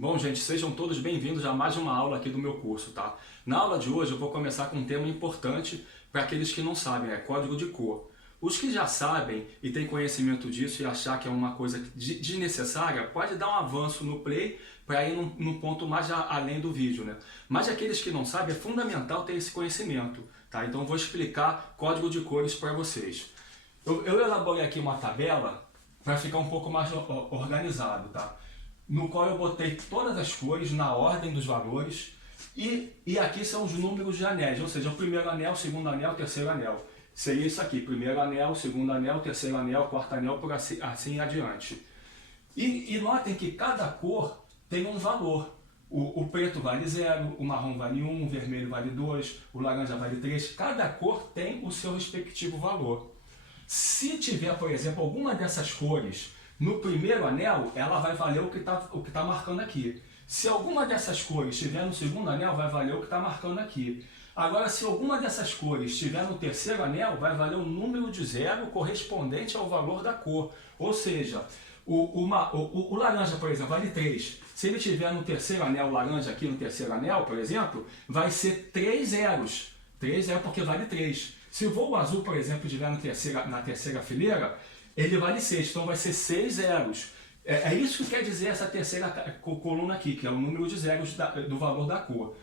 Bom, gente, sejam todos bem-vindos a mais uma aula aqui do meu curso, tá? Na aula de hoje eu vou começar com um tema importante para aqueles que não sabem, é código de cor. Os que já sabem e têm conhecimento disso e achar que é uma coisa desnecessária, pode dar um avanço no play para ir num ponto mais além do vídeo, né? Mas aqueles que não sabem, é fundamental ter esse conhecimento, tá? Então eu vou explicar código de cores para vocês. Eu elaborei aqui uma tabela para ficar um pouco mais organizado, tá? No qual eu botei todas as cores na ordem dos valores e aqui são os números de anéis, ou seja, o primeiro anel, o segundo anel, o terceiro anel. Seria isso aqui, primeiro anel, segundo anel, terceiro anel, quarto anel, por assim adiante. E notem que cada cor tem um valor. O preto vale 0, o marrom vale 1, o vermelho vale 2, o laranja vale 3. Cada cor tem o seu respectivo valor. Se tiver, por exemplo, alguma dessas cores no primeiro anel, ela vai valer o que tá marcando aqui. Se alguma dessas cores estiver no segundo anel, vai valer o que está marcando aqui. Agora, se alguma dessas cores estiver no terceiro anel, vai valer um número de 0 correspondente ao valor da cor. Ou seja, o laranja, por exemplo, vale 3. Se ele estiver no terceiro anel, laranja aqui no terceiro anel, por exemplo, vai ser 3 zeros. 3 zeros porque vale 3. Se o voo azul, por exemplo, estiver na terceira fileira, ele vale 6, então vai ser 6 zeros. É isso que quer dizer essa terceira coluna aqui, que é o número de zeros do valor da cor.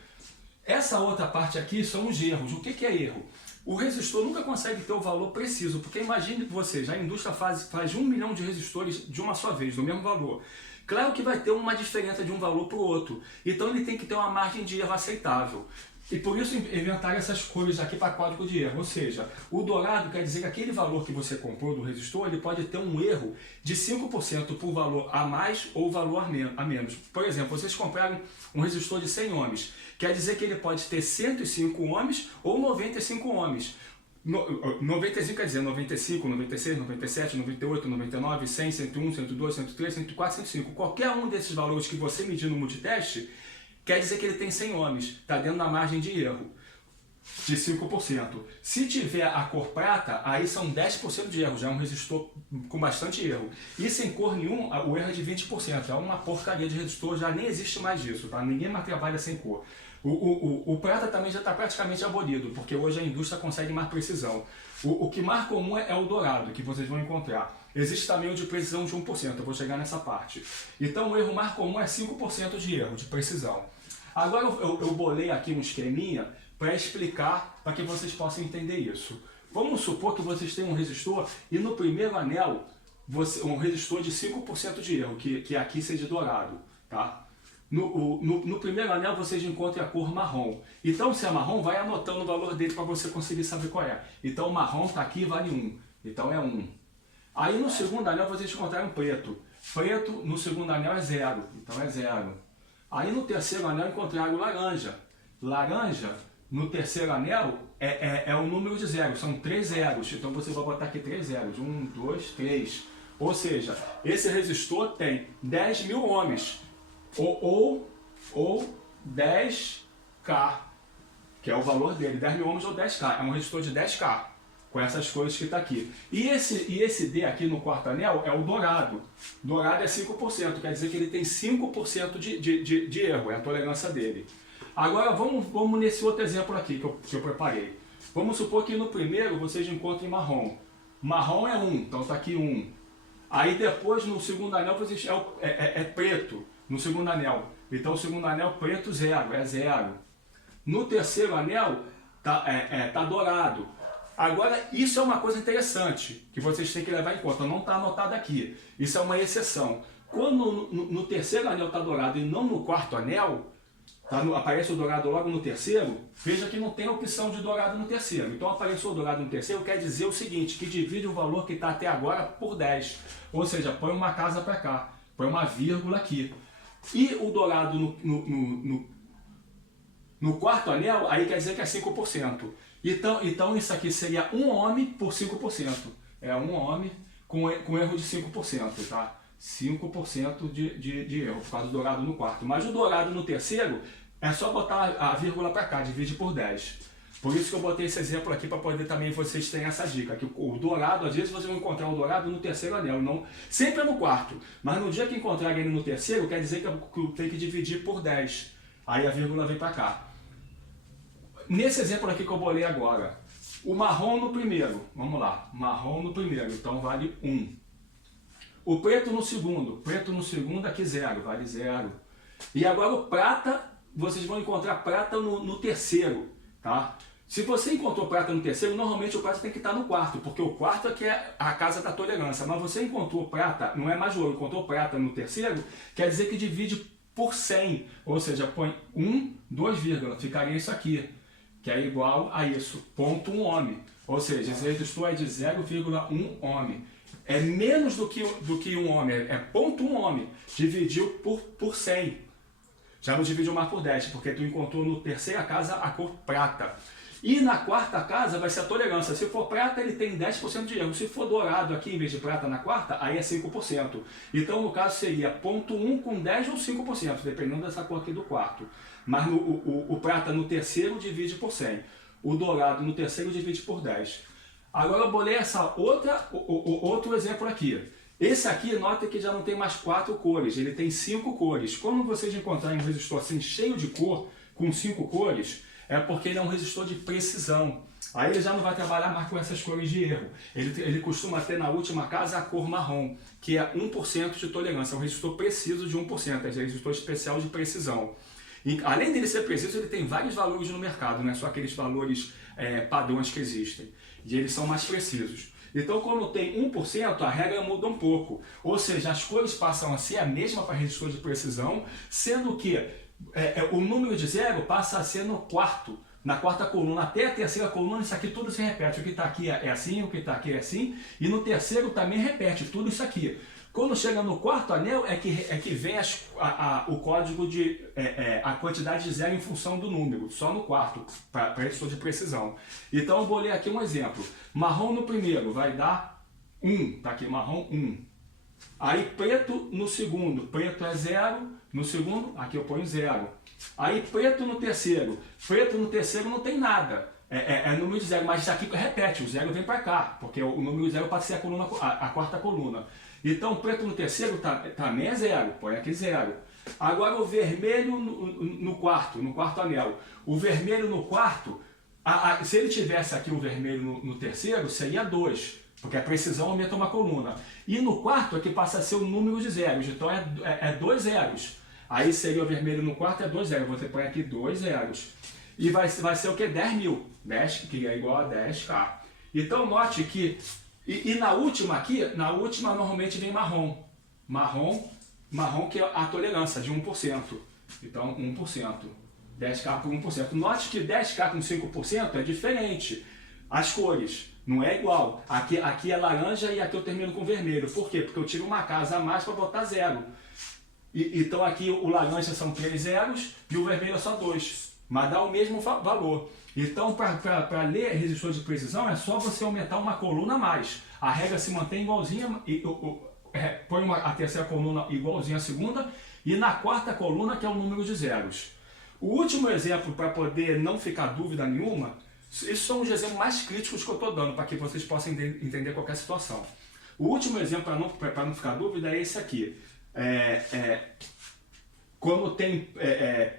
Essa outra parte aqui são os erros. O que é erro? O resistor nunca consegue ter o valor preciso, porque imagine vocês, a indústria faz 1 milhão de resistores de uma só vez, do mesmo valor. Claro que vai ter uma diferença de um valor para o outro, então ele tem que ter uma margem de erro aceitável. E por isso inventaram essas cores aqui para código de erro, ou seja, o dourado quer dizer que aquele valor que você comprou do resistor, ele pode ter um erro de 5% por valor a mais ou valor a menos. Por exemplo, vocês compraram um resistor de 100 ohms, quer dizer que ele pode ter 105 ohms ou 95 ohms. 95 quer dizer 95, 96, 97, 98, 99, 100, 101, 102, 103, 104, 105. Qualquer um desses valores que você medir no multiteste, quer dizer que ele tem 100 ohms, está dentro da margem de erro, de 5%. Se tiver a cor prata, aí são 10% de erro, já é um resistor com bastante erro. E sem cor nenhum, o erro é de 20%, é uma porcaria de resistor, já nem existe mais isso, tá? Ninguém mais trabalha sem cor. O prata também já está praticamente abolido, porque hoje a indústria consegue mais precisão. O que mais comum é o dourado, que vocês vão encontrar. Existe também o de precisão de 1%, eu vou chegar nessa parte. Então o erro mais comum é 5% de erro, de precisão. Agora eu bolei aqui um esqueminha para explicar, para que vocês possam entender isso. Vamos supor que vocês têm um resistor e no primeiro anel, um resistor de 5% de erro, que aqui seja dourado, tá? No primeiro anel vocês encontram a cor marrom. Então se é marrom, vai anotando o valor dele para você conseguir saber qual é. Então o marrom está aqui, vale 1. Então é 1. Aí no segundo anel vocês encontraram preto. Preto no segundo anel é 0. Então é 0. Aí no terceiro anel encontraram laranja. Laranja no terceiro anel é o número de 0. São 3 zeros. Então você vai botar aqui 3 zeros. 1, 2, 3. Ou seja, esse resistor tem 10 mil ohms. Ou 10K, que é o valor dele, 10 mil ohms ou 10K, é um resistor de 10K, com essas cores que está aqui. E esse D aqui no quarto anel é o dourado. Dourado é 5%, quer dizer que ele tem 5% de erro, é a tolerância dele. Agora vamos nesse outro exemplo aqui que eu preparei. Vamos supor que no primeiro vocês encontrem marrom. Marrom é 1, então está aqui 1. Aí depois no segundo anel vocês é preto. No segundo anel. Então o segundo anel preto 0, é 0. No terceiro anel tá dourado. Agora isso é uma coisa interessante que vocês têm que levar em conta, não está anotado aqui. Isso é uma exceção. Quando no terceiro anel está dourado e não no quarto anel, aparece o dourado logo no terceiro, veja que não tem a opção de dourado no terceiro. Então apareceu o dourado no terceiro quer dizer o seguinte, que divide o valor que está até agora por 10. Ou seja, põe uma casa para cá, põe uma vírgula aqui. E o dourado no quarto anel, aí quer dizer que é 5%. Então isso aqui seria 1 ohm por 5%. É 1 ohm com erro de 5%, tá? 5% de erro, por causa do dourado no quarto. Mas o dourado no terceiro, é só botar a vírgula para cá, divide por 10. Por isso que eu botei esse exemplo aqui para poder também vocês terem essa dica. Que o dourado, às vezes vocês vão encontrar o dourado no terceiro anel, não, sempre é no quarto. Mas no dia que encontrarem ele no terceiro, quer dizer que eu tenho que dividir por 10. Aí a vírgula vem para cá. Nesse exemplo aqui que eu bolei agora, o marrom no primeiro, vamos lá, marrom no primeiro, então vale 1. O preto no segundo aqui 0, vale 0. E agora o prata, vocês vão encontrar prata no terceiro, tá? Se você encontrou prata no terceiro, normalmente o prata tem que estar no quarto, porque o quarto é que é a casa da tolerância. Mas você encontrou prata, não é mais ouro, encontrou prata no terceiro, quer dizer que divide por 100, ou seja, põe 1, 2 vírgulas, ficaria isso aqui, que é igual a isso, ponto 1 ohm. Ou seja, esse resistor é de 0,1 ohm. É menos do que 1 ohm, é ponto 1 ohm. Dividiu por 100. Já não dividiu mais por 10, porque tu encontrou no terceira casa a cor prata. E na quarta casa vai ser a tolerância. Se for prata, ele tem 10% de erro. Se for dourado aqui, em vez de prata na quarta, aí é 5%. Então, no caso, seria ponto 1 com 10 ou 5%, dependendo dessa cor aqui do quarto. Mas o prata no terceiro divide por 100. O dourado no terceiro divide por 10. Agora eu bolei outro exemplo aqui. Esse aqui, nota que já não tem mais 4 cores, ele tem 5 cores. Quando vocês encontrarem um resistor assim cheio de cor, com 5 cores, é porque ele é um resistor de precisão. Aí ele já não vai trabalhar mais com essas cores de erro. Ele costuma ter na última casa a cor marrom, que é 1% de tolerância. É um resistor preciso de 1%, é um resistor especial de precisão. E, além dele ser preciso, ele tem vários valores no mercado, não é só aqueles valores padrões que existem. E eles são mais precisos. Então, quando tem 1%, a regra muda um pouco. Ou seja, as cores passam a ser a mesma para resistor de precisão, sendo que o número de 0 passa a ser no quarto, na quarta coluna, até a terceira coluna, isso aqui tudo se repete. O que está aqui é assim, o que está aqui é assim, e no terceiro também repete tudo isso aqui. Quando chega no quarto anel é que vem o código de a quantidade de 0 em função do número, só no quarto, para resistor de precisão. Então eu vou ler aqui um exemplo. Marrom no primeiro vai dar 1, tá aqui, marrom 1. Aí preto no segundo, preto é 0, no segundo, aqui eu ponho 0. Aí preto no terceiro não tem nada, é número de 0, mas isso aqui repete, o 0 vem para cá, porque o número 0 pode ser a quarta coluna. Então preto no terceiro também é 0, põe aqui 0. Agora o vermelho no quarto anel. O vermelho no quarto, se ele tivesse aqui o vermelho no terceiro, seria 2. Porque a precisão aumenta uma coluna. E no quarto é que passa a ser o número de zeros, então é 2 zeros. Aí seria o vermelho no quarto, é 2 zeros. Você põe aqui 2 zeros. E vai ser o que? 10.000. 10, que é igual a 10K. Então note que... E na última aqui, normalmente vem marrom. Marrom que é a tolerância de 1%. Então 1%. 10K por 1%. Note que 10K com 5% é diferente. As cores. Não é igual. Aqui é laranja e aqui eu termino com vermelho. Por quê? Porque eu tiro uma casa a mais para botar 0. Então aqui o laranja são 3 zeros e o vermelho é só 2. Mas dá o mesmo valor. Então para ler resistor de precisão é só você aumentar uma coluna a mais. A regra se mantém igualzinha. Põe a terceira coluna igualzinha à segunda. E na quarta coluna que é o número de zeros. O último exemplo para poder não ficar dúvida nenhuma. Esses são os exemplos mais críticos que eu estou dando, para que vocês possam entender qualquer situação. O último exemplo, para não ficar dúvida, é esse aqui. Quando tem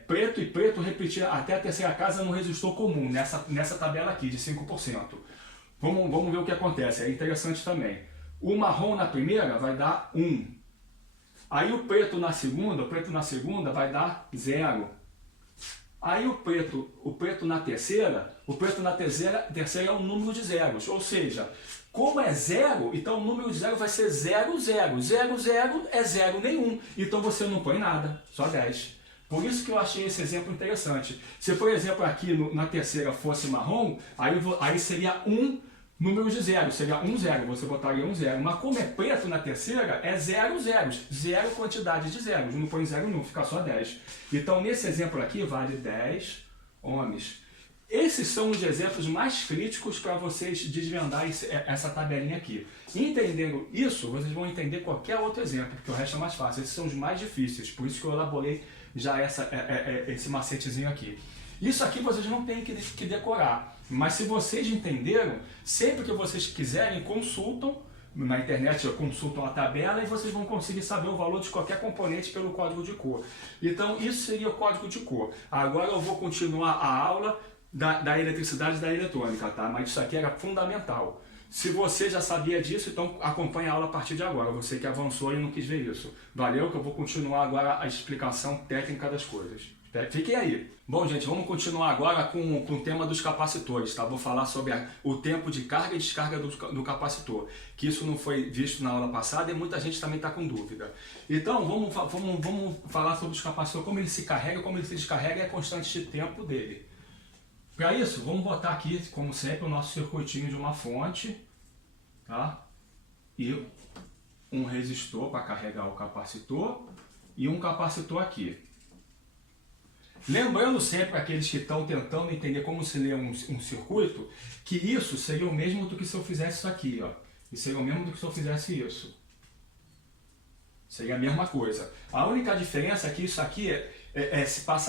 preto e preto repetir até a terceira casa no resistor comum, nessa tabela aqui de 5%. Vamos ver o que acontece, é interessante também. O marrom na primeira vai dar 1. Aí o preto na segunda vai dar 0. Aí o preto na terceira é um número de zeros, ou seja, como é 0, então o número de 0 vai ser 0, 0. 0, 0 é 0 nenhum, então você não põe nada, só 10. Por isso que eu achei esse exemplo interessante. Se, por exemplo, aqui na terceira fosse marrom, aí seria número de 0, seria 1, 0, você botaria 1, 0. Mas como é preto na terceira, é 0, zeros. 0 quantidade de zeros, não põe 0 não, fica só 10. Então, nesse exemplo aqui, vale 10 ohms. Esses são os exemplos mais críticos para vocês desvendarem essa tabelinha aqui. Entendendo isso, vocês vão entender qualquer outro exemplo, porque o resto é mais fácil. Esses são os mais difíceis, por isso que eu elaborei já esse macetezinho aqui. Isso aqui vocês não têm que decorar. Mas se vocês entenderam, sempre que vocês quiserem, consultam na internet, consultam a tabela e vocês vão conseguir saber o valor de qualquer componente pelo código de cor. Então isso seria o código de cor. Agora eu vou continuar a aula da eletricidade e da eletrônica, tá? Mas isso aqui era fundamental. Se você já sabia disso, então acompanhe a aula a partir de agora. Você que avançou e não quis ver isso. Valeu, que eu vou continuar agora a explicação técnica das coisas. Fiquem aí. Bom, gente, vamos continuar agora com o tema dos capacitores, tá? Vou falar sobre o tempo de carga e descarga do capacitor, que isso não foi visto na aula passada e muita gente também está com dúvida. Então, vamos falar sobre os capacitores, como ele se carrega, como ele se descarrega e a constante de tempo dele. Para isso, vamos botar aqui, como sempre, o nosso circuitinho de uma fonte, tá? E um resistor para carregar o capacitor e um capacitor aqui. Lembrando sempre aqueles que estão tentando entender como se lê um circuito, que isso seria o mesmo do que se eu fizesse isso aqui, ó. E seria o mesmo do que se eu fizesse isso. Seria a mesma coisa. A única diferença é que isso aqui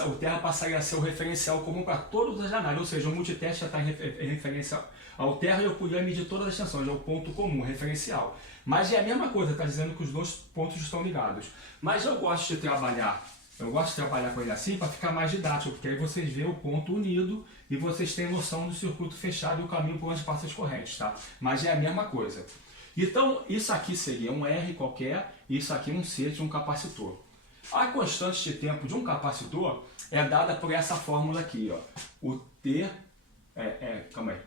o terra passaria a ser o referencial comum para todas as análises, ou seja, o multiteste já está em referência ao terra e eu poderia medir todas as tensões, é o ponto comum, referencial. Mas é a mesma coisa, está dizendo que os dois pontos estão ligados. Mas eu gosto de trabalhar com ele assim para ficar mais didático, porque aí vocês veem o ponto unido e vocês têm noção do circuito fechado e o caminho por onde passam as correntes, tá? Mas é a mesma coisa. Então, isso aqui seria um R qualquer e isso aqui um C de um capacitor. A constante de tempo de um capacitor é dada por essa fórmula aqui, ó. O T, calma aí.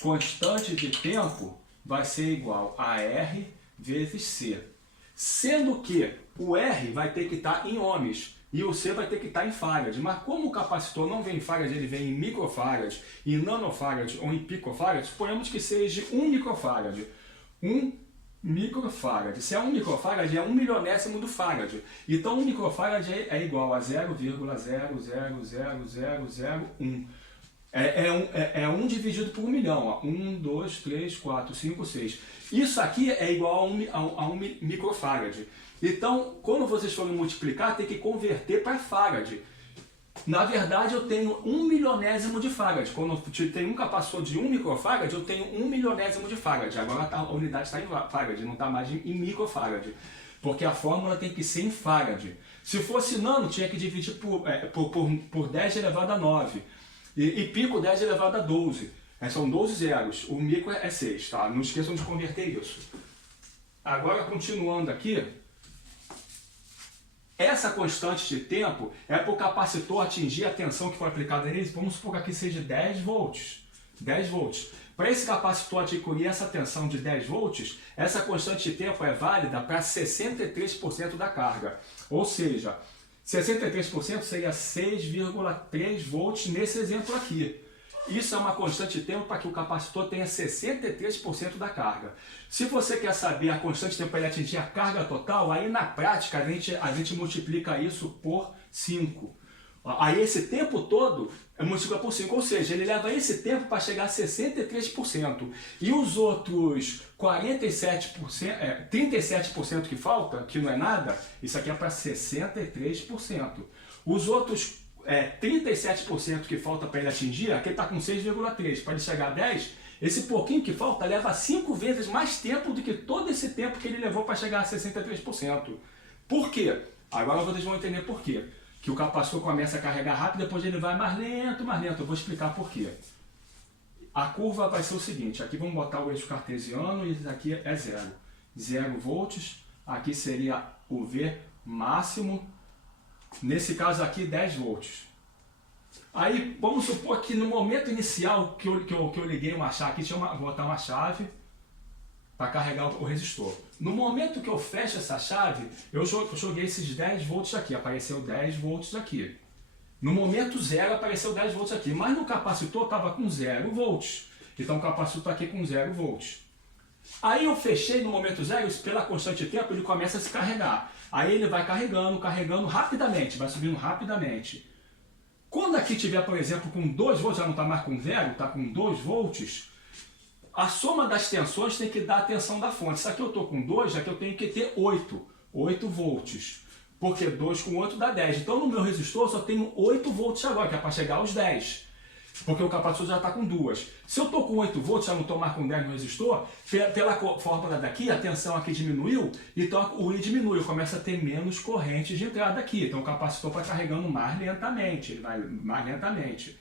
Constante de tempo vai ser igual a R vezes C. Sendo que o R vai ter que estar em ohms e o C vai ter que estar em farad. Mas como o capacitor não vem em farad, ele vem em microfarad, em nanofarad ou em picofarad, suponhamos que seja 1 microfarad. 1 microfarad. Se é 1 microfarad, é 1 milionésimo do farad. Então 1 microfarad é igual a 0,0000001. É 1 dividido por 1 milhão. Ó. 1, 2, 3, 4, 5, 6. Isso aqui é igual a 1 microfarad. Então, quando vocês forem multiplicar, tem que converter para farad. Na verdade, eu tenho 1 milionésimo de farad. Quando eu tenho um capacitor de 1 microfarad, eu tenho 1 milionésimo de farad. Agora a unidade está em farad, não está mais em microfarad. Porque a fórmula tem que ser em farad. Se fosse nano, tinha que dividir por 10 elevado a 9. E pico 10 elevado a 12. São 12 zeros. O micro é 6, tá? Não esqueçam de converter isso. Agora, continuando aqui, essa constante de tempo é para o capacitor atingir a tensão que foi aplicada nele. Vamos supor que aqui seja 10 volts. 10 volts. Para esse capacitor adquirir essa tensão de 10 volts, essa constante de tempo é válida para 63% da carga. Ou seja, 63% seria 6,3 volts nesse exemplo aqui. Isso é uma constante de tempo para que o capacitor tenha 63% da carga. Se você quer saber a constante de tempo para ele atingir a carga total, aí na prática a gente multiplica isso por 5. Aí esse tempo todo multiplica por 5, ou seja, ele leva esse tempo para chegar a 63%. E os outros 37% que falta, que não é nada, isso aqui é para 63%. Os outros 37% que falta para ele atingir, aqui ele está com 6,3. Para ele chegar a 10, esse pouquinho que falta leva 5 vezes mais tempo do que todo esse tempo que ele levou para chegar a 63%. Por quê? Agora vocês vão entender por quê. Que o capacitor começa a carregar rápido, depois ele vai mais lento, mais lento. Eu vou explicar por quê. A curva vai ser o seguinte, aqui vamos botar o eixo cartesiano e isso aqui é 0. 0 volts, aqui seria o V máximo, nesse caso aqui 10 volts. Aí vamos supor que no momento inicial que eu liguei uma chave, aqui vou botar uma chave para carregar o resistor. No momento que eu fecho essa chave, eu joguei esses 10 volts aqui, apareceu 10 volts aqui. No momento 0 apareceu 10 volts aqui, mas no capacitor estava com 0 volts. Então o capacitor está aqui com 0 volts. Aí eu fechei no momento 0, pela constante de tempo ele começa a se carregar. Aí ele vai carregando rapidamente, vai subindo rapidamente. Quando aqui tiver, por exemplo, com 2 volts, já não está mais com 0, está com 2 volts, a soma das tensões tem que dar a tensão da fonte. Se aqui eu estou com 2, aqui eu tenho que ter 8 volts. Porque 2 com 8 dá 10. Então no meu resistor eu só tenho 8 volts agora, que é para chegar aos 10. porque o capacitor já está com 2. Se eu estou com 8 volts, já não estou mais com 10 no resistor, pela fórmula daqui, a tensão aqui diminuiu, então o I diminui, começa a ter menos corrente de entrada aqui. Então o capacitor vai carregando mais lentamente, ele vai mais lentamente.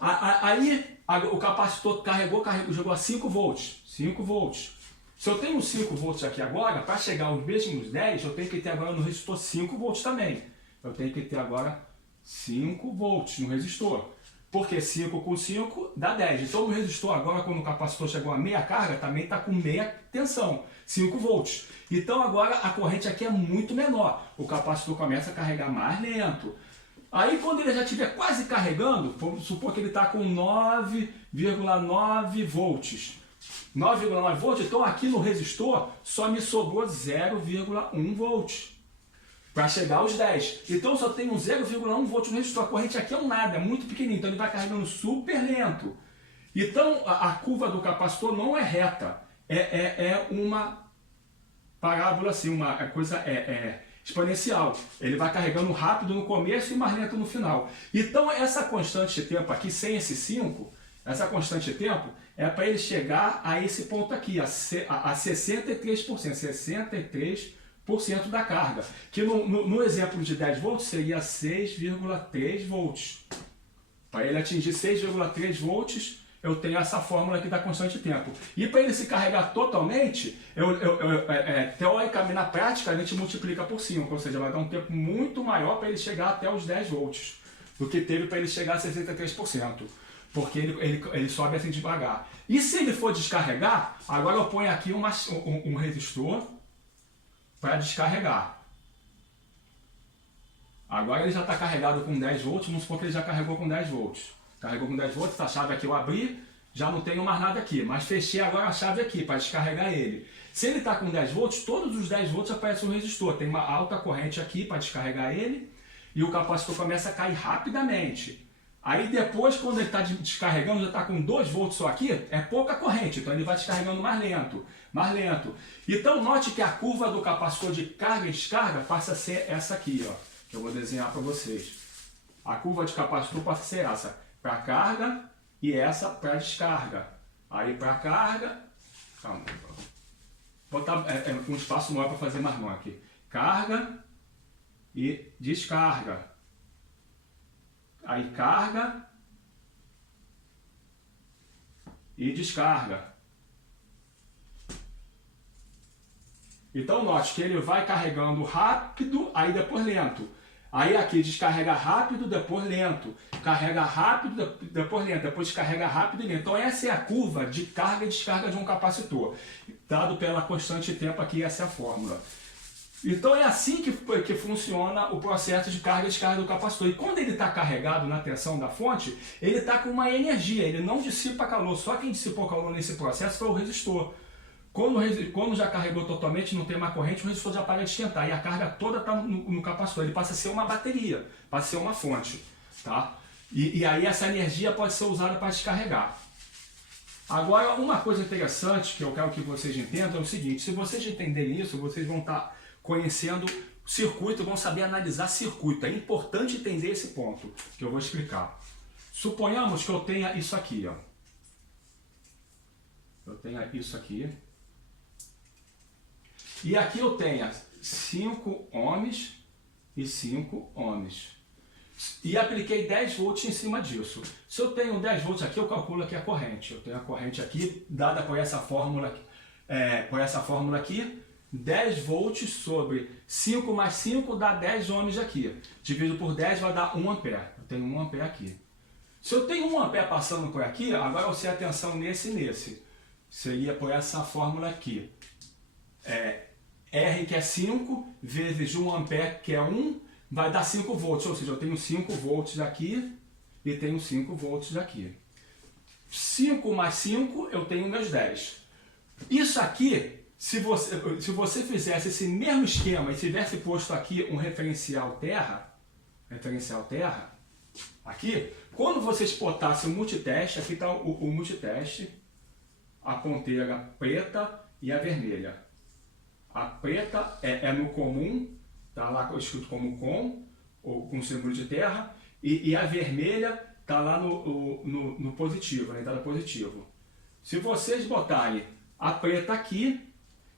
Aí o capacitor carregou, chegou a 5 volts. 5 volts. Se eu tenho 5 volts aqui agora, para chegar aos mesmos 10, eu tenho que ter agora no resistor 5 volts também. Eu tenho que ter agora 5 volts no resistor. Porque 5 com 5 dá 10. Então no resistor agora, quando o capacitor chegou a meia carga, também está com meia tensão, 5 volts. Então agora a corrente aqui é muito menor. O capacitor começa a carregar mais lento. Aí quando ele já estiver quase carregando, vamos supor que ele está com 9,9 volts. 9,9 volts, então aqui no resistor só me sobrou 0,1 volts. Para chegar aos 10. Então eu só tenho 0,1 volts no resistor. A corrente aqui é um nada, é muito pequenininho. Então ele vai carregando super lento. Então a curva do capacitor não é reta. É uma parábola assim, uma coisa exponencial. Ele vai carregando rápido no começo e mais lento no final. Então essa constante de tempo aqui, sem esse 5, essa constante de tempo é para ele chegar a esse ponto aqui, a 63%. 63% da carga, que no exemplo de 10 volts seria 6,3 volts. Para ele atingir 6,3 volts, eu tenho essa fórmula aqui da constante de tempo. E para ele se carregar totalmente, teoricamente, na prática, a gente multiplica por 5, ou seja, vai dar um tempo muito maior para ele chegar até os 10 volts, do que teve para ele chegar a 63%. Porque ele sobe assim devagar. E se ele for descarregar, agora eu ponho aqui um resistor para descarregar. Agora ele já está carregado com 10 volts, vamos supor que ele já carregou com 10 volts. Carregou com 10 volts, a chave aqui eu abri, já não tenho mais nada aqui, mas fechei agora a chave aqui para descarregar ele. Se ele está com 10 volts, todos os 10 volts aparece um resistor, tem uma alta corrente aqui para descarregar ele, e o capacitor começa a cair rapidamente. Aí depois, quando ele está descarregando, já está com 2 volts só aqui, é pouca corrente, então ele vai descarregando mais lento, mais lento. Então note que a curva do capacitor de carga e descarga passa a ser essa aqui, ó, que eu vou desenhar para vocês. A curva de capacitor passa a ser essa, para carga e essa para descarga. Aí para carga, calma, vou botar um espaço maior para fazer mais mão aqui. Carga e descarga. Aí carga e descarga. Então note que ele vai carregando rápido, aí depois lento. Aí aqui descarrega rápido, depois lento. Carrega rápido, depois lento. Depois descarrega rápido e lento. Então essa é a curva de carga e descarga de um capacitor. Dado pela constante de tempo aqui, essa é a fórmula. Então é assim que funciona o processo de carga e descarga do capacitor. E quando ele está carregado na tensão da fonte, ele está com uma energia, ele não dissipa calor. Só quem dissipou calor nesse processo foi o resistor. Quando já carregou totalmente, não tem mais corrente, o resistor já para de esquentar. E a carga toda está no capacitor. Ele passa a ser uma bateria, passa a ser uma fonte. Tá? E aí essa energia pode ser usada para descarregar. Agora, uma coisa interessante que eu quero que vocês entendam é o seguinte: se vocês entenderem isso, vocês vão estar conhecendo circuito, vão saber analisar circuito. É importante entender esse ponto, que eu vou explicar. Suponhamos que eu tenha isso aqui, ó. Eu tenha isso aqui. E aqui eu tenha 5 ohms e 5 ohms. E apliquei 10 volts em cima disso. Se eu tenho 10 volts aqui, eu calculo aqui a corrente. Eu tenho a corrente aqui, dada por essa fórmula aqui, 10 volts sobre 5 mais 5 dá 10 ohms aqui. Dividido por 10 vai dar 1 ampere. Eu tenho 1 ampere aqui. Se eu tenho 1 ampere passando por aqui, agora eu sei a tensão nesse e nesse. Seria por essa fórmula aqui. R, que é 5, vezes 1 ampere, que é 1, vai dar 5 volts. Ou seja, eu tenho 5 volts aqui e tenho 5 volts aqui. 5 mais 5, eu tenho meus 10. Isso aqui, se você fizesse esse mesmo esquema e tivesse posto aqui um referencial terra, aqui, quando vocês botassem o multiteste, aqui está o multiteste, a ponteira preta e a vermelha. A preta é no comum, está lá escrito como com, ou com símbolo de terra, e a vermelha tá lá no positivo, na entrada positivo. Se vocês botarem a preta aqui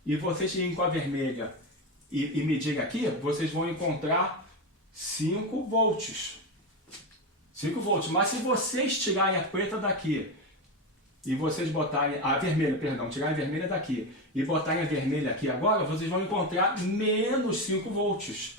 e vocês irem com a vermelha e medirem aqui, vocês vão encontrar 5 volts. 5 volts. Mas se vocês tirarem a preta daqui e vocês botarem a vermelha, perdão, tirarem a vermelha daqui e botarem a vermelha aqui agora, vocês vão encontrar menos 5 volts.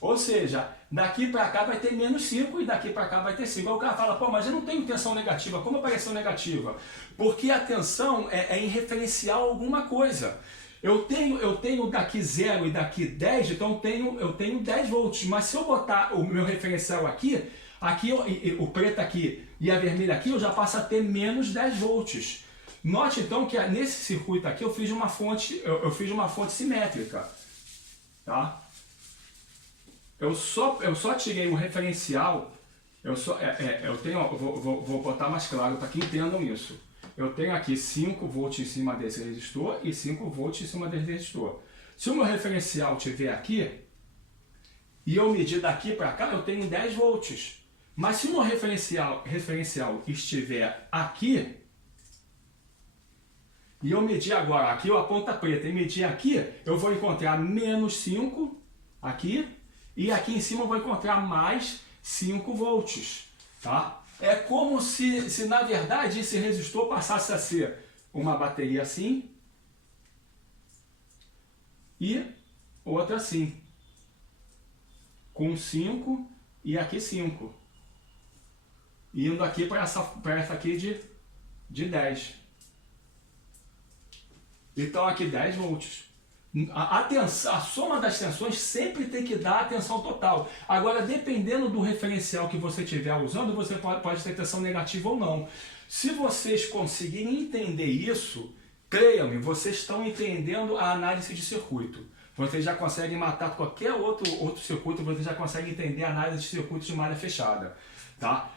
Ou seja, daqui para cá vai ter menos 5 e daqui para cá vai ter 5. Aí o cara fala, pô, mas eu não tenho tensão negativa. Como apareceu negativa? Porque a tensão é em referencial a alguma coisa. Eu tenho daqui 0 e daqui 10, então eu tenho 10 volts. Mas se eu botar o meu referencial aqui o preto aqui e a vermelha aqui, eu já passo a ter menos 10 volts. Note então que nesse circuito aqui eu fiz uma fonte simétrica. Tá? Eu só tirei o referencial, vou botar mais claro para que entendam isso. Eu tenho aqui 5 volts em cima desse resistor e 5 volts em cima desse resistor. Se o meu referencial estiver aqui, e eu medir daqui para cá, eu tenho 10 volts. Mas se o meu referencial estiver aqui, e eu medir agora, aqui a ponta preta, e medir aqui, eu vou encontrar menos 5 aqui, e aqui em cima eu vou encontrar mais 5 volts. Tá? É como se na verdade esse resistor passasse a ser uma bateria assim e outra assim, com 5 e aqui 5, indo aqui para essa aqui de 10. Então aqui 10 volts. A soma das tensões sempre tem que dar a tensão total. Agora, dependendo do referencial que você estiver usando, você pode ter tensão negativa ou não. Se vocês conseguirem entender isso, creiam-me, vocês estão entendendo a análise de circuito. Vocês já conseguem matar qualquer outro circuito, vocês já conseguem entender a análise de circuito de malha fechada. Tá?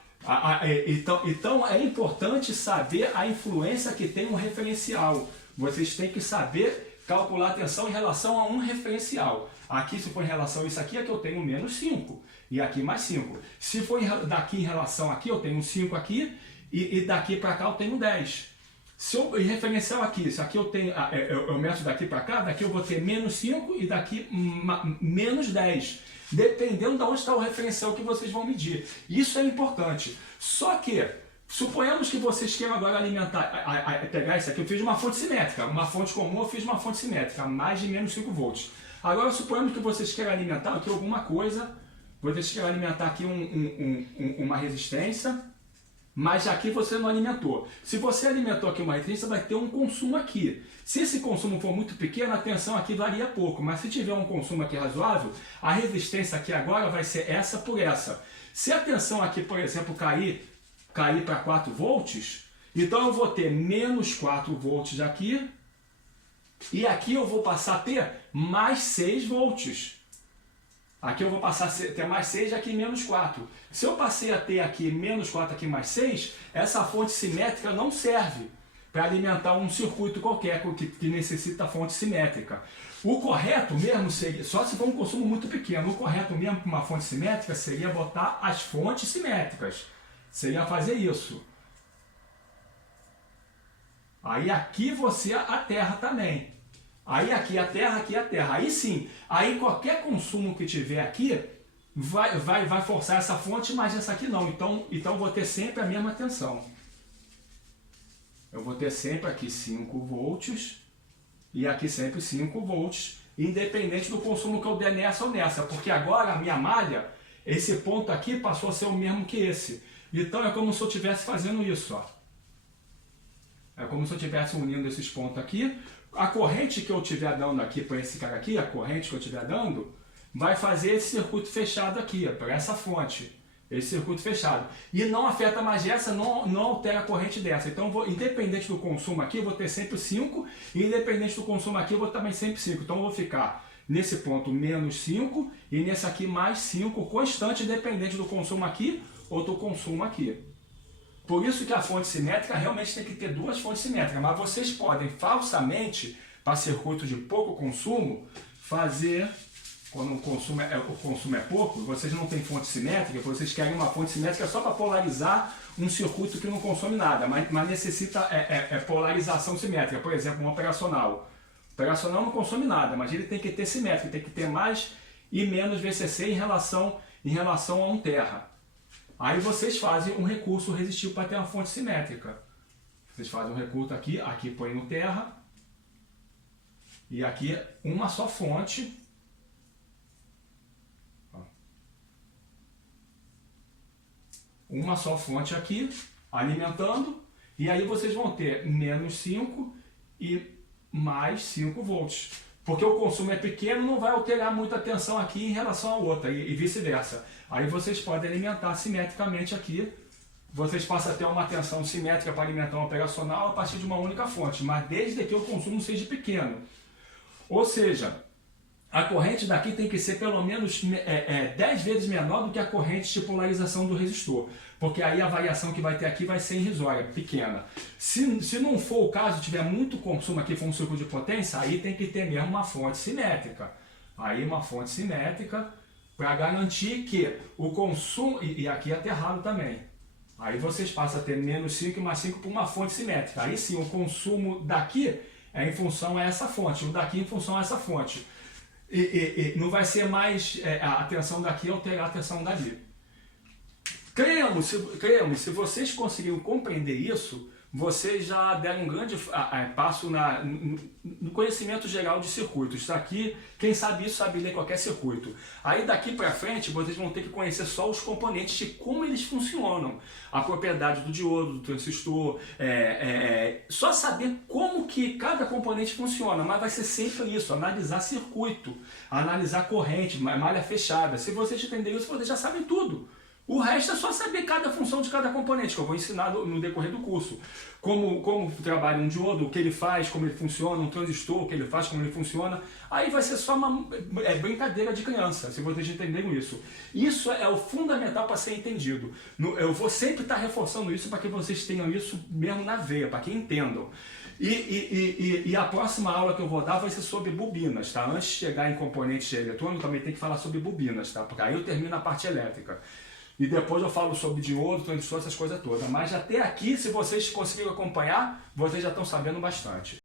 Então é importante saber a influência que tem um referencial. Vocês têm que saber calcular a tensão em relação a um referencial. Aqui, se for em relação a isso aqui, é que eu tenho menos 5. E aqui mais 5. Se for daqui em relação aqui, eu tenho 5 aqui. E daqui para cá eu tenho 10. Se eu referencial aqui, se aqui eu tenho, eu meço daqui para cá, daqui eu vou ter menos 5 e daqui menos 10. Dependendo de onde está o referencial que vocês vão medir. Isso é importante. Só que, suponhamos que vocês queiram agora pegar isso aqui, eu fiz uma fonte simétrica, uma fonte comum, eu fiz uma fonte simétrica, mais de menos 5 volts. Agora suponhamos que vocês queiram alimentar aqui alguma coisa, vocês queiram alimentar aqui uma resistência, mas aqui você não alimentou. Se você alimentou aqui uma resistência, vai ter um consumo aqui. Se esse consumo for muito pequeno, a tensão aqui varia pouco, mas se tiver um consumo aqui razoável, a resistência aqui agora vai ser essa por essa. Se a tensão aqui, por exemplo, cair para 4 volts, então eu vou ter menos 4 volts aqui, e aqui eu vou passar a ter mais 6 volts. Aqui eu vou passar a ter mais 6 e aqui menos 4. Se eu passei a ter aqui menos 4, aqui mais 6, essa fonte simétrica não serve para alimentar um circuito qualquer que necessita fonte simétrica. O correto mesmo seria, só se for um consumo muito pequeno, o correto mesmo para uma fonte simétrica seria botar as fontes simétricas. Seria fazer isso. Aí aqui você aterra também. Aí aqui a terra, aqui a terra. Aí sim, aí qualquer consumo que tiver aqui vai forçar essa fonte, mas essa aqui não. Então eu vou ter sempre a mesma tensão. Eu vou ter sempre aqui 5 volts e aqui sempre 5 volts, independente do consumo que eu der nessa ou nessa. Porque agora a minha malha, esse ponto aqui passou a ser o mesmo que esse. Então é como se eu estivesse fazendo isso, ó. É como se eu estivesse unindo esses pontos aqui. A corrente que eu estiver dando aqui para esse cara aqui, a corrente que eu estiver dando, vai fazer esse circuito fechado aqui, para essa fonte. Esse circuito fechado. E não afeta mais essa, não altera a corrente dessa. Então, independente do consumo aqui, eu vou ter sempre 5. E independente do consumo aqui, eu vou também sempre 5. Então, eu vou ficar nesse ponto menos 5 e nesse aqui mais 5, constante, independente do consumo aqui ou do consumo aqui. Por isso que a fonte simétrica realmente tem que ter duas fontes simétricas, mas vocês podem falsamente, para circuito de pouco consumo, fazer quando o consumo é pouco, vocês não têm fonte simétrica, vocês querem uma fonte simétrica só para polarizar um circuito que não consome nada, mas necessita polarização simétrica. Por exemplo, um operacional. O operacional não consome nada, mas ele tem que ter simétrico, tem que ter mais e menos VCC em relação a um terra. Aí vocês fazem um recurso resistível para ter uma fonte simétrica. Vocês fazem um recurso aqui, aqui põe no terra, e aqui uma só fonte. Uma só fonte aqui, alimentando, e aí vocês vão ter menos 5 e mais 5 volts. Porque o consumo é pequeno, não vai alterar muito a tensão aqui em relação à outra, e vice-versa. Aí vocês podem alimentar simetricamente aqui, vocês passam a ter uma tensão simétrica para alimentar um operacional a partir de uma única fonte, mas desde que o consumo seja pequeno. Ou seja, a corrente daqui tem que ser pelo menos 10 vezes menor do que a corrente de polarização do resistor, porque aí a variação que vai ter aqui vai ser irrisória, pequena. Se não for o caso, tiver muito consumo aqui, for um ciclo de potência, aí tem que ter mesmo uma fonte simétrica. Aí uma fonte simétrica para garantir que o consumo, e aqui é aterrado também, aí vocês passam a ter menos 5 e mais 5 por uma fonte simétrica. Aí sim, o consumo daqui é em função a essa fonte, o daqui em função a essa fonte. E não vai ser mais a tensão daqui alterar a tensão dali. Creiam-me, se vocês conseguirem compreender isso, vocês já deram um grande passo no conhecimento geral de circuitos. Isso aqui, quem sabe isso sabe ler qualquer circuito. Aí daqui para frente vocês vão ter que conhecer só os componentes de como eles funcionam. A propriedade do diodo, do transistor, só saber como que cada componente funciona. Mas vai ser sempre isso, analisar circuito, analisar corrente, malha fechada. Se vocês entenderem isso, vocês já sabem tudo. O resto é só saber cada função de cada componente, que eu vou ensinar no decorrer do curso. Como trabalha um diodo, o que ele faz, como ele funciona, um transistor, o que ele faz, como ele funciona. Aí vai ser só uma brincadeira de criança, se vocês entenderam isso. Isso é o fundamental para ser entendido. Eu vou sempre estar reforçando isso para que vocês tenham isso mesmo na veia, para que entendam. E a próxima aula que eu vou dar vai ser sobre bobinas, tá? Antes de chegar em componentes de eletrônico, também tem que falar sobre bobinas, tá? Porque aí eu termino a parte elétrica. E depois eu falo sobre diodo, transistor, essas coisas todas. Mas até aqui, se vocês conseguiram acompanhar, vocês já estão sabendo bastante.